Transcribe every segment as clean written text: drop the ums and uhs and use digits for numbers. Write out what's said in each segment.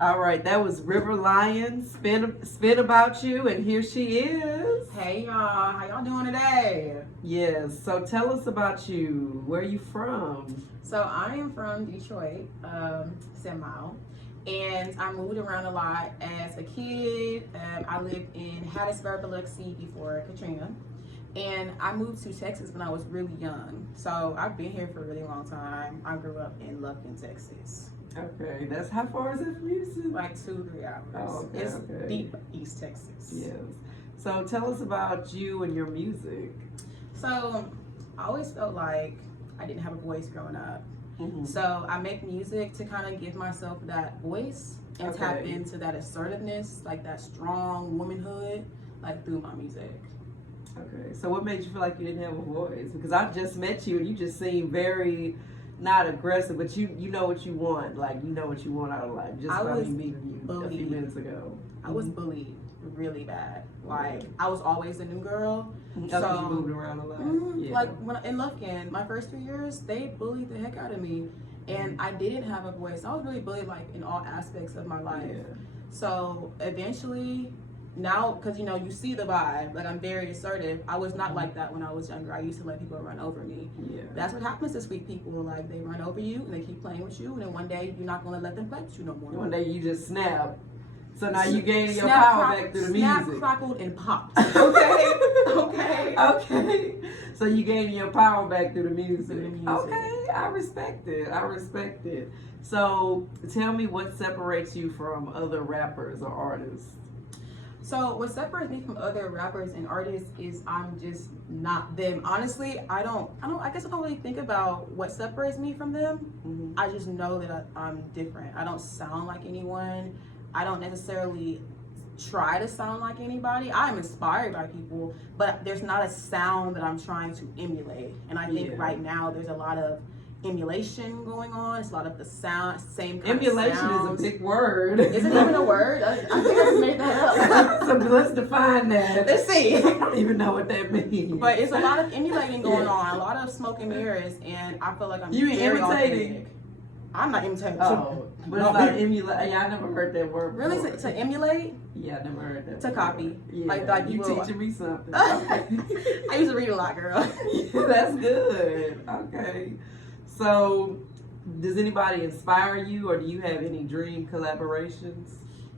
All right, that was River Lyons, spin about you, and here she is. Hey y'all, how y'all doing today? Yes, so tell us about you. Where are you from? So I am from Detroit, 7 Mile, and I moved around a lot as a kid. I lived in Hattiesburg, Biloxi before Katrina, and I moved to Texas when I was really young. So I've been here for a really long time. I grew up in Lufkin, Texas. Okay, that's how far is it from Houston? Like 2-3 hours. Oh, okay, It's okay. deep East Texas. Yes. So tell us about you and your music. So I always felt like I didn't have a voice growing up. Mm-hmm. So I make music to kind of give myself that voice and tap into that assertiveness, like that strong womanhood, like through my music. Okay, so what made you feel like you didn't have a voice? Because I just met you and you just seem very, not aggressive, but you know what you want. Like, you know what you want out of life. Just by me meeting you a few minutes ago. I was bullied really bad. Like, I was always the new girl. So you moved around a lot. Yeah. Like, when in Lufkin, my first 3 years, they bullied the heck out of me. And I didn't have a voice. I was really bullied, like, in all aspects of my life. Yeah. So eventually, now, because you see the vibe, like I'm very assertive. I was not like that when I was younger. I used to let people run over me. Yeah. That's what happens to sweet people. Like, they run over you and they keep playing with you, and then one day you're not going to let them play with you no more. One day you just snap. So now you gaining your Snap, power back through the snap, music. crackled, and popped. Okay? Okay. Okay. So you gaining your power back through the music. Through the music. Okay, I respect it. I respect it. So tell me what separates you from other rappers or artists. So what separates me from other rappers and artists is I'm just not them. Honestly, I guess I don't really think about what separates me from them. Mm-hmm. I just know that I'm different. I don't sound like anyone. I don't necessarily try to sound like anybody. I'm inspired by people, but there's not a sound that I'm trying to emulate. And I think right now there's a lot of emulation going on. It's a lot of the same kind Emulation of sounds. is a big word. Is it even a word? I think I just made that up. So let's define that. Let's see. I don't even know what that means. But it's a lot of emulating going on, a lot of smoke and mirrors, and I feel like I'm You very imitating? authentic. I'm not imitating. Oh, but it's like emulate. Yeah, I never heard that word before. Really, to emulate? Yeah, I never heard that. To before. copy. Yeah, Like you will. teaching me something. Okay. I used to read a lot, girl. Yeah, that's good. Okay. So, does anybody inspire you, or do you have any dream collaborations?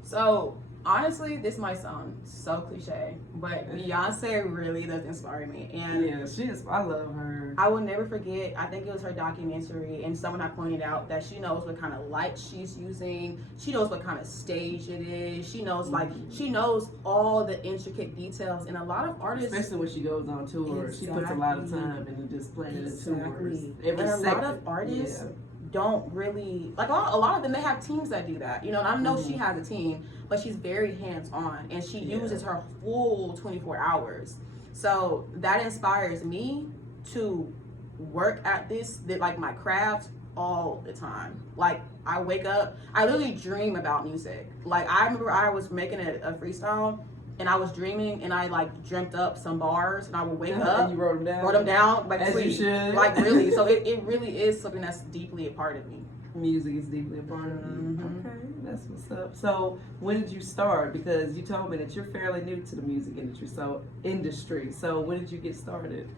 So, honestly, this might sound so cliche, but Beyonce really does inspire me. And yeah, she is. I love her. I will never forget, I think it was her documentary, and someone had pointed out that she knows what kind of light she's using. She knows what kind of stage it is. She knows, she knows all the intricate details. And a lot of artists, Especially when she goes on tour, she puts a lot of time into just planning the tours. And a lot of artists don't really, like a lot of them, they have teams that do that. And I know she has a team, but she's very hands-on, and she uses her full 24 hours. So that inspires me to work at this, like my craft, all the time. Like, I wake up, I literally dream about music. Like, I remember I was making a freestyle, and I was dreaming, and I like dreamt up some bars, and I would wake up, and you wrote them down like as sleep. You should. Like, really. So it really is something that's deeply a part of me. Music is deeply a part of you. Okay, that's what's up. So when did you start? Because you told me that you're fairly new to the music industry. So when did you get started?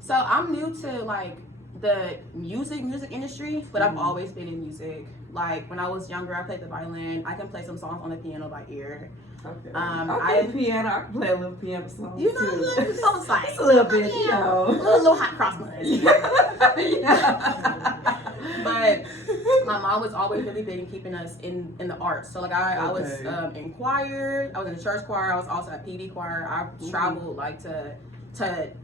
So I'm new to like the music industry, but I've always been in music. Like, when I was younger, I played the violin. I can play some songs on the piano by ear. Okay. I piano. I can play a little piano song too. A little bit, a little hot cross buns. But my mom was always really big in keeping us in the arts. So like I was in choir. I was in the church choir. I was also at PD choir. I traveled like to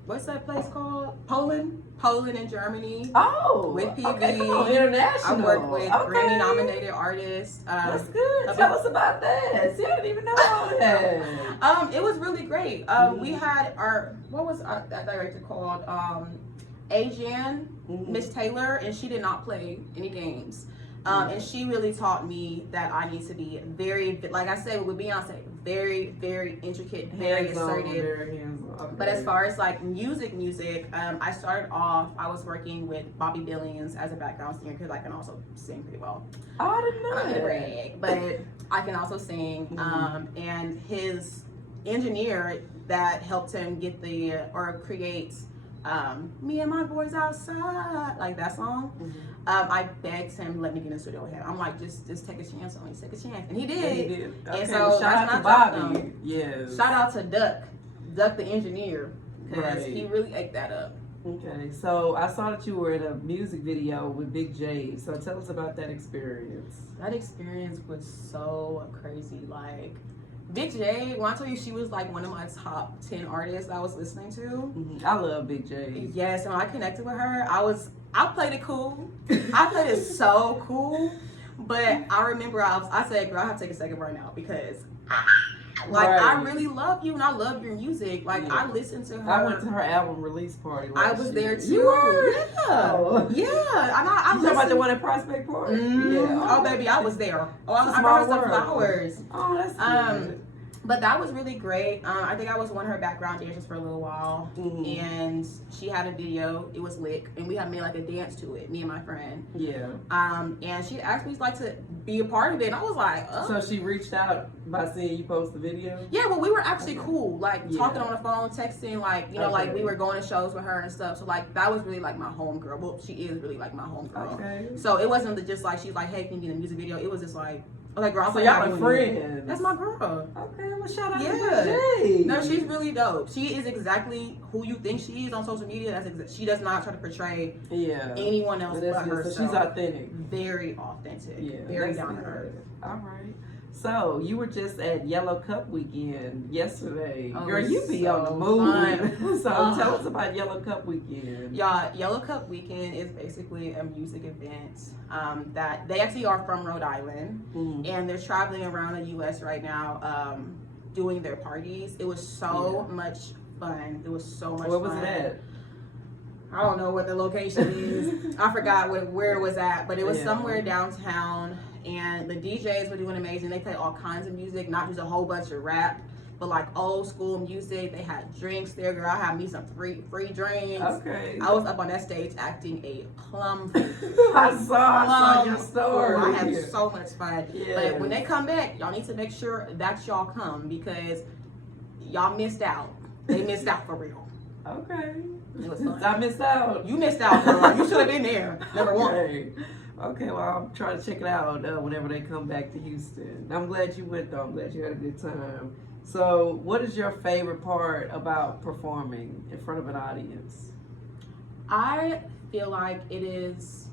what's that place called? Poland and Germany. Oh, with PV. Okay, come on, international. I worked with Grammy nominated artists. That's good. Tell us about that. See, I didn't even know all that. It was really great. We had what was that director called? Miss Taylor, and she did not play any games. And she really taught me that I need to be very, like I said with Beyonce, very, very intricate, very assertive. Very hands-on. Okay. But as far as like music, I started off, I was working with Bobby Lyons as a background singer because I can also sing pretty well. Oh, I didn't know that. But I can also sing. And his engineer that helped him get create Me and My Boys Outside, like that song. I begged him to let me get in the studio with him. I'm like, just take a chance on me, take a chance. And he did. Okay, and so shout out to Bobby. Yes. Shout out to Duck the engineer, because he really ate that up. Okay, so I saw that you were in a music video with Big J. So tell us about that experience. That experience was so crazy. Like, Big J, when I tell you she was like one of my top 10 artists I was listening to. I love Big J. Yes, and when I connected with her, I played it cool. I played it so cool. But I remember I said, girl, I have to take a second right now because I really love you and I love your music. Like, I listened to her. I went to her album release party. I was there too. You were? Yeah. Yeah. And I you talking about the one at Prospect Park? Yeah. Oh, baby, I was there. Oh, I brought her some flowers. Oh, that's good. But that was really great. I think I was one of her background dancers for a little while. And she had a video. It was lit. And we had made like a dance to it, me and my friend. Yeah. And she asked me like to be a part of it. And I was like, oh. So she reached out by seeing you post the video? Yeah, well, we were actually cool. Like, talking on the phone, texting, like, you know, like we were going to shows with her and stuff. So, like, that was really like my homegirl. Well, she is really like my homegirl. Okay. So it wasn't just like, she's like, hey, can you get a music video? It was just like, girl, so y'all are friends. That's my girl. Okay, well, shout out to Jay. No, she's really dope. She is exactly who you think she is on social media. She does not try to portray anyone else but herself. So she's authentic. Very authentic. Yeah, very down to earth. All right. So you were just at Yellow Cup Weekend yesterday. Girl, you be on the move. So tell us about Yellow Cup Weekend. Y'all, Yellow Cup Weekend is basically a music event that they actually are from Rhode Island, and they're traveling around the U.S. right now doing their parties. It was so much fun. It was so much fun. Where was it at? I don't know what the location is. I forgot where it was at, but it was somewhere downtown. And the DJs were doing amazing. They played all kinds of music, not just a whole bunch of rap, but like old school music. They had drinks there. Girl, I had me some free drinks. Okay. I was up on that stage acting a plum. I saw your story. I had so much fun. But when they come back, y'all need to make sure that y'all come because y'all missed out. They missed out for real. Okay. It was fun. I missed out. You missed out, girl. You should have been there. Number one. Okay, well, I'm trying to check it out whenever they come back to Houston. I'm glad you went, though. I'm glad you had a good time. So, what is your favorite part about performing in front of an audience? I feel like it is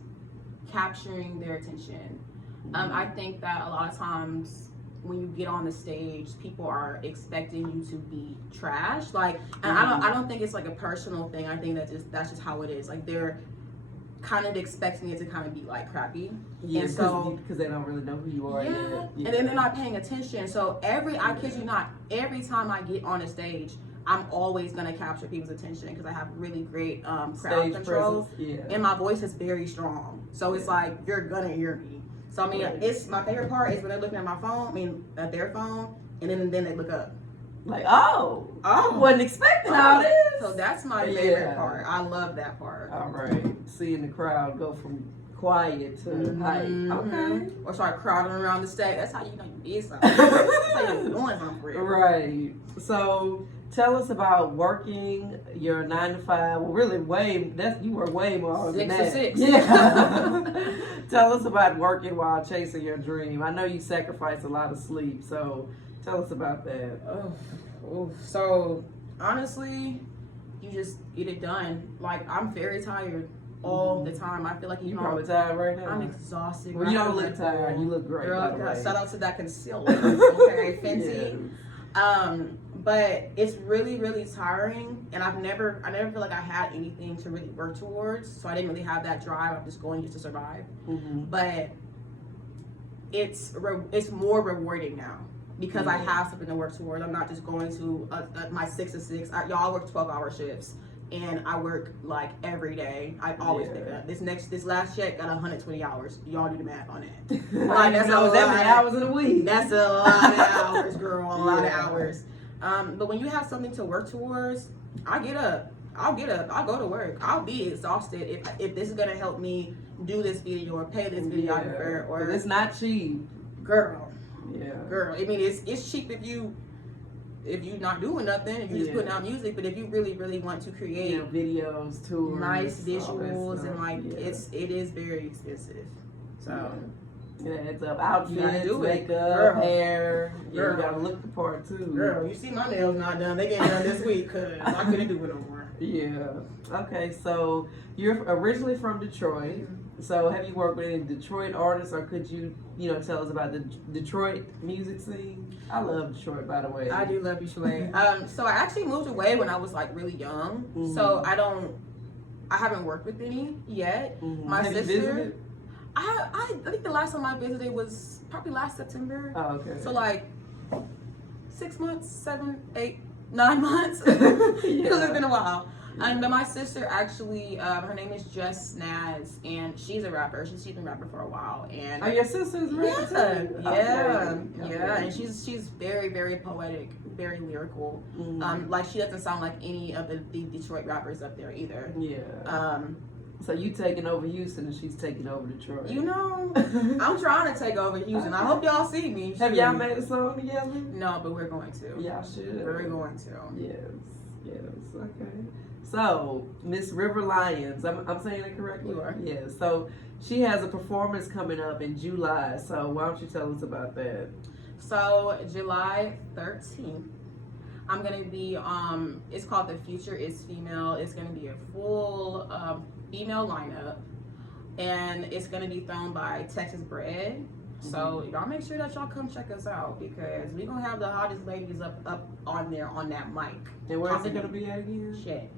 capturing their attention. I think that a lot of times when you get on the stage, people are expecting you to be trash. Like, and I don't think it's like a personal thing. I think that's just how it is. Like, they're kind of expecting it to kind of be like crappy, and so because they don't really know who you are yet. And then they're not paying attention. So I kid you not, every time I get on a stage, I'm always gonna capture people's attention because I have really great crowd control, and my voice is very strong. So it's like you're gonna hear me. So I mean, it's my favorite part is when they're looking at my phone, at their phone, and then they look up. Like, wasn't expecting all this. So that's my favorite part. I love that part. All right. Seeing the crowd go from quiet to hype. Okay. Or start crowding around the stage. That's how you know you did something. That's how you're doing something for real. Right. So tell us about working your 9 to 5. Well, really, you work way more than that. 6 to 6. Yeah. Tell us about working while chasing your dream. I know you sacrifice a lot of sleep, so tell us about that. So honestly, you just get it done. Like, I'm very tired all the time. I feel like you're probably tired right now. I'm exhausted. Well, you don't look tired. You look great. Girl, shout out to that concealer. Okay, Fenty. But it's really, really tiring, and I never feel like I had anything to really work towards. So I didn't really have that drive. I'm just going just to survive. But it's more rewarding now. Because I have something to work towards. I'm not just going to my 6 to 6. Y'all work 12-hour shifts. and I work like every day. I always pick up. This last check got 120 hours. Y'all do the math on that. Like, that's that many hours in a week. That's a lot of hours, girl. A lot of hours. But when you have something to work towards, I'll get up. I'll go to work. I'll be exhausted if this is gonna help me do this video or pay this videographer or it's not cheap. Girl. Yeah. Girl. I mean it's cheap if you're not doing nothing, if you're just putting out music, but if you really, really want to create videos, tours, nice visuals and like it is very expensive. So it's up outfits, makeup, hair. Yeah, you gotta look the part too. Girl, you see my nails not done. They get done this week because I couldn't do it no more. Yeah. Okay, so you're originally from Detroit. So have you worked with any Detroit artists, or could you tell us about the Detroit music scene? I love Detroit, by the way. I do love Detroit. So I actually moved away when I was like really young. So I haven't worked with any yet. My have sister. You visited? I think the last time I visited was probably last September. Oh, okay. So like 6 months, 7, 8, 9 months. Because it's been a while. And my sister actually, her name is Jess Snaz, and she's a rapper. She's been rapping for a while. And your sister's a rapper too? Yeah. And she's very, very poetic, very lyrical. Like she doesn't sound like any of the Detroit rappers up there either. Yeah. So you taking over Houston and she's taking over Detroit. I'm trying to take over Houston. I hope y'all see me. Have y'all made a song together? No, but we're going to. Y'all should. We're going to. Yes. Okay. So Miss River Lyons, I'm saying it correctly? You are. Yeah. So she has a performance coming up in July. So why don't you tell us about that? So July 13th. I'm gonna be it's called The Future Is Female. It's gonna be a full female lineup, and it's gonna be thrown by Texas Bread. So y'all make sure that y'all come check us out because we're gonna have the hottest ladies up on there on that mic. And where is it gonna be at again? Shit.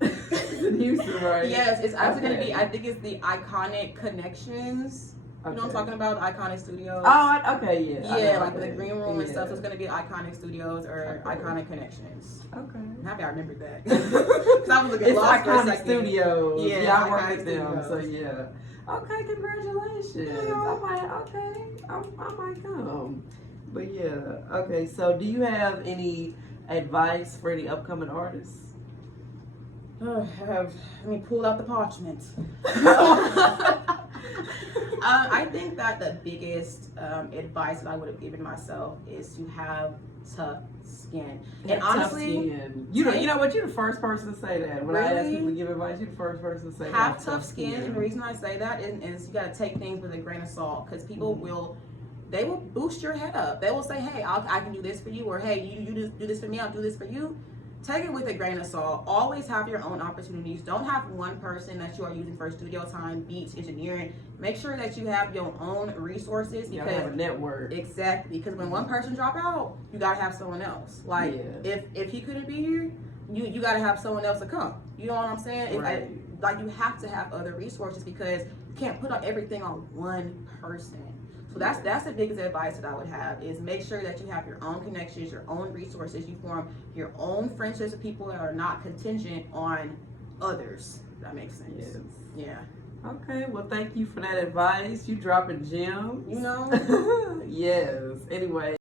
It's in Houston, right? Yes, it's actually gonna be. I think it's the Iconic Connections. You know what I'm talking about? The Iconic Studios. Oh, okay, yeah. Yeah, like the green room and stuff. So it's gonna be Iconic Studios or Iconic Connections. Okay. I'm happy I remembered that. Because I was looking lost for a second. Studios. Yeah, I work with them. Studios. So yeah. Okay, congratulations. I might come. But yeah. Okay, so do you have any advice for any upcoming artists? Let me pull out the parchment. I think that the biggest advice that I would have given myself is to have tough skin. And honestly, you know what? You're the first person to say that. When I ask people to give advice, you're the first person to say have tough skin. And the reason I say that is you got to take things with a grain of salt because people will boost your head up. They will say, hey, I can do this for you, or hey, you do this for me, I'll do this for you. Take it with a grain of salt. Always have your own opportunities. Don't have one person that you are using for studio time, beats, engineering. Make sure that you have your own resources. You gotta have a network. Exactly. Because when one person drop out, you gotta have someone else. Like if he couldn't be here, you gotta have someone else to come. You know what I'm saying? Right. Like you have to have other resources because you can't put everything on one person. So that's the biggest advice that I would have is make sure that you have your own connections, your own resources. You form your own friendships with people that are not contingent on others. If that makes sense. Yes. Yeah. Okay. Well, thank you for that advice. You dropping gems. You know. Yes. Anyway.